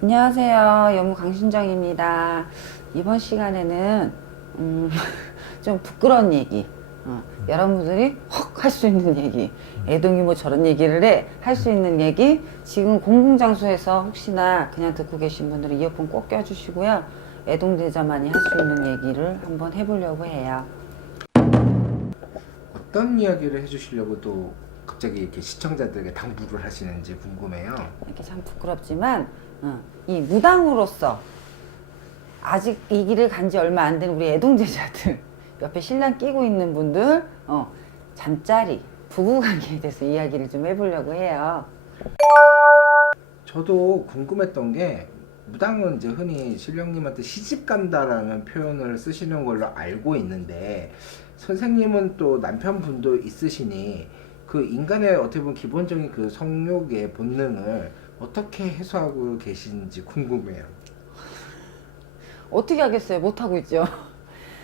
안녕하세요. 여무 강신정입니다. 이번 시간에는 음, 좀 부끄러운 얘기, 어, 여러분들이 헉 할 수 있는 얘기, 애동이 뭐 저런 얘기를 해 할 수 있는 얘기. 지금 공공장소에서 혹시나 그냥 듣고 계신 분들은 이어폰 꼭 껴주시고요. 애동대자만이 할 수 있는 얘기를 한번 해보려고 해요. 어떤 이야기를 해주시려고 또 갑자기 이렇게 시청자들에게 당부를 하시는지 궁금해요. 이렇게 참 부끄럽지만 어, 이 무당으로서 아직 이 길을 간 지 얼마 안 된 우리 애동제자들 옆에 신랑 끼고 있는 분들 어, 잠자리 부부관계에 대해서 이야기를 좀 해보려고 해요. 저도 궁금했던 게 무당은 이제 흔히 신령님한테 시집 간다라는 표현을 쓰시는 걸로 알고 있는데 선생님은 또 남편분도 있으시니 그 인간의 어떻게 보면 기본적인 그 성욕의 본능을 어떻게 해소하고 계신지 궁금해요. 어떻게 하겠어요? 못 하고 있죠.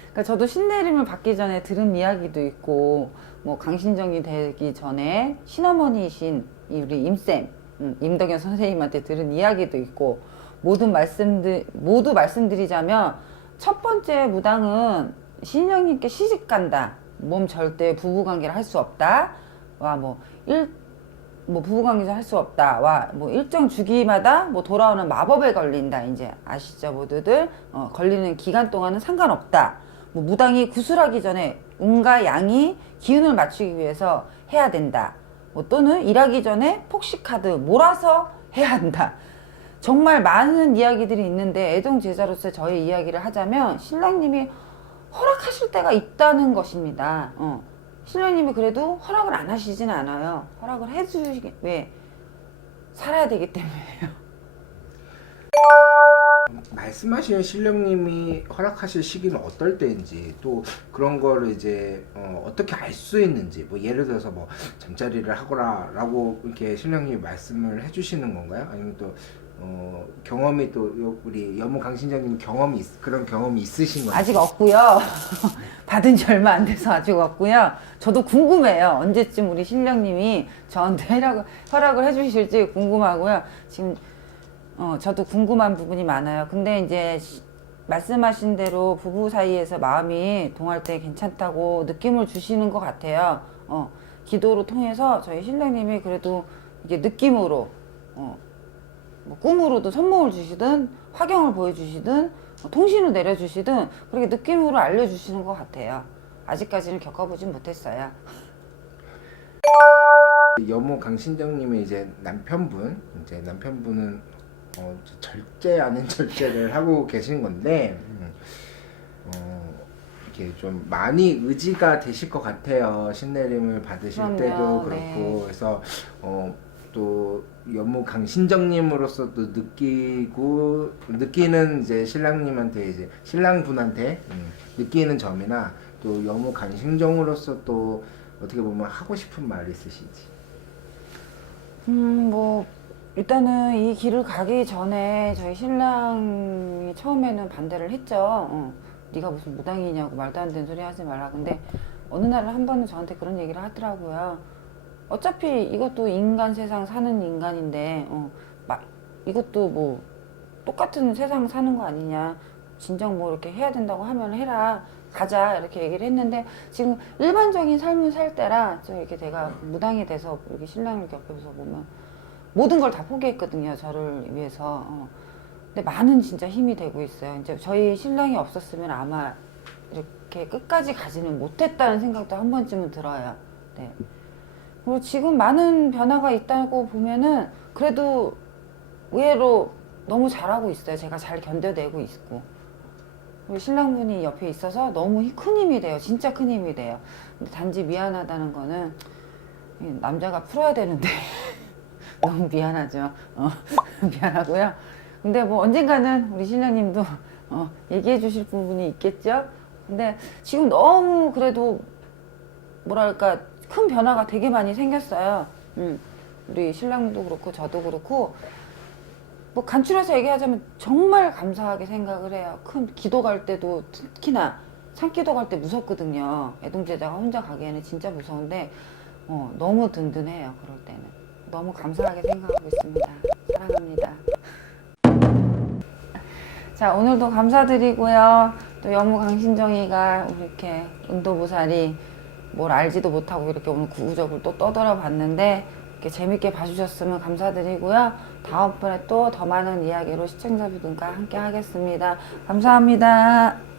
그러니까 저도 신내림을 받기 전에 들은 이야기도 있고 뭐 강신정이 되기 전에 신어머니이신 이 우리 임쌤 음, 임덕현 선생님한테 들은 이야기도 있고 모든 말씀들 모두 말씀드리자면 첫 번째 무당은 신령님께 시집 간다. 몸 절대 부부 관계를 할 수 없다. 와뭐 일 뭐 부부관계도 할수 없다. 와, 뭐 일정 주기마다 뭐 돌아오는 마법에 걸린다. 이제 아시죠, 모두들? 어, 걸리는 기간 동안은 상관없다. 뭐 무당이 구술하기 전에 운과 양이 기운을 맞추기 위해서 해야 된다. 뭐 또는 일하기 전에 폭식카드 몰아서 해야 한다. 정말 많은 이야기들이 있는데 애동 제자로서 저의 이야기를 하자면 신랑님이 허락하실 때가 있다는 것입니다. 어. 신랑님이 그래도 허락을 안 하시진 않아요. 허락을 해주시게 왜 살아야 되기 때문에요. 말씀하신 신령님이 허락하실 시기는 어떨 때인지 또 그런 거를 이제 어, 떻게 알 수 있는지 뭐 예를 들어서 뭐 잠자리를 하거라라고 이렇게 신령님이 말씀을 해주시는 건가요? 아니면 또 어, 경험이 또 요- 우리 여무 강신장님 경험이 있- 그런 경험이 있으신 건지 아직 없고요. 받은 지 얼마 안 돼서 아직 없고요. 저도 궁금해요. 언제쯤 우리 신령님이 저한테 허락을, 허락을 해주실지 궁금하고요. 지금 어, 저도 궁금한 부분이 많아요. 근데 이제 시- 말씀하신 대로 부부 사이에서 마음이 동할 때 괜찮다고 느낌을 주시는 것 같아요. 어, 기도로 통해서 저희 신랑님이 그래도 이게 느낌으로 어, 뭐 꿈으로도 선몽을 주시든 화경을 보여주시든 뭐 통신을 내려주시든 그렇게 느낌으로 알려주시는 것 같아요. 아직까지는 겪어보진 못했어요. 여무 강신장님의 이제 남편분 이제 남편분은 어, 절제 아닌 절제를 하고 계신 건데 음, 어, 이렇게 좀 많이 의지가 되실 것 같아요 신내림을 받으실 그럼요, 때도 그렇고 네. 그래서 어, 또 여무 강신정님으로서 또 느끼고 느끼는 이제 신랑님한테 이제 신랑분한테 음, 느끼는 점이나 또 여무 강신정으로서 또 어떻게 보면 하고 싶은 말 있으신지. 음, 뭐, 일단은 이 길을 가기 전에 저희 신랑이 처음에는 반대를 했죠. 어, 네가 무슨 무당이냐고 말도 안 되는 소리 하지 말라. 근데 어느 날은 한 번은 저한테 그런 얘기를 하더라고요. 어차피 이것도 인간 세상 사는 인간인데, 어, 막, 이것도 뭐, 똑같은 세상 사는 거 아니냐. 진정 뭐 이렇게 해야 된다고 하면 해라. 가자. 이렇게 얘기를 했는데, 지금 일반적인 삶을 살 때라, 저 이렇게 내가 무당이 돼서 이렇게 신랑을 겪으면서 보면, 모든 걸 다 포기했거든요. 저를 위해서. 어. 근데 많은 진짜 힘이 되고 있어요. 이제 저희 신랑이 없었으면 아마 이렇게 끝까지 가지는 못했다는 생각도 한 번쯤은 들어요. 네. 그리고 지금 많은 변화가 있다고 보면은 그래도 의외로 너무 잘하고 있어요. 제가 잘 견뎌내고 있고. 그리고 신랑분이 옆에 있어서 너무 힘- 큰 힘이 돼요. 진짜 큰 힘이 돼요. 단지 미안하다는 거는 이 남자가 풀어야 되는데 너무 미안하죠. 어, 미안하고요. 근데 뭐 언젠가는 우리 신랑님도 어, 얘기해 주실 부분이 있겠죠. 근데 지금 너무 그래도 뭐랄까 큰 변화가 되게 많이 생겼어요. 음, 우리 신랑도 그렇고 저도 그렇고 뭐 간추려서 얘기하자면 정말 감사하게 생각을 해요. 큰 기도 갈 때도 특히나 산기도 갈 때 무섭거든요. 애동제자가 혼자 가기에는 진짜 무서운데 어, 너무 든든해요. 그럴 때는 너무 감사하게 생각하고 있습니다. 사랑합니다. 자, 오늘도 감사드리고요. 또 여무 강신정이가 이렇게 은도보살이 뭘 알지도 못하고 이렇게 오늘 구구적으로 또 떠들어 봤는데 이렇게 재밌게 봐주셨으면 감사드리고요. 다음번에 또 더 많은 이야기로 시청자분들과 함께 하겠습니다. 감사합니다.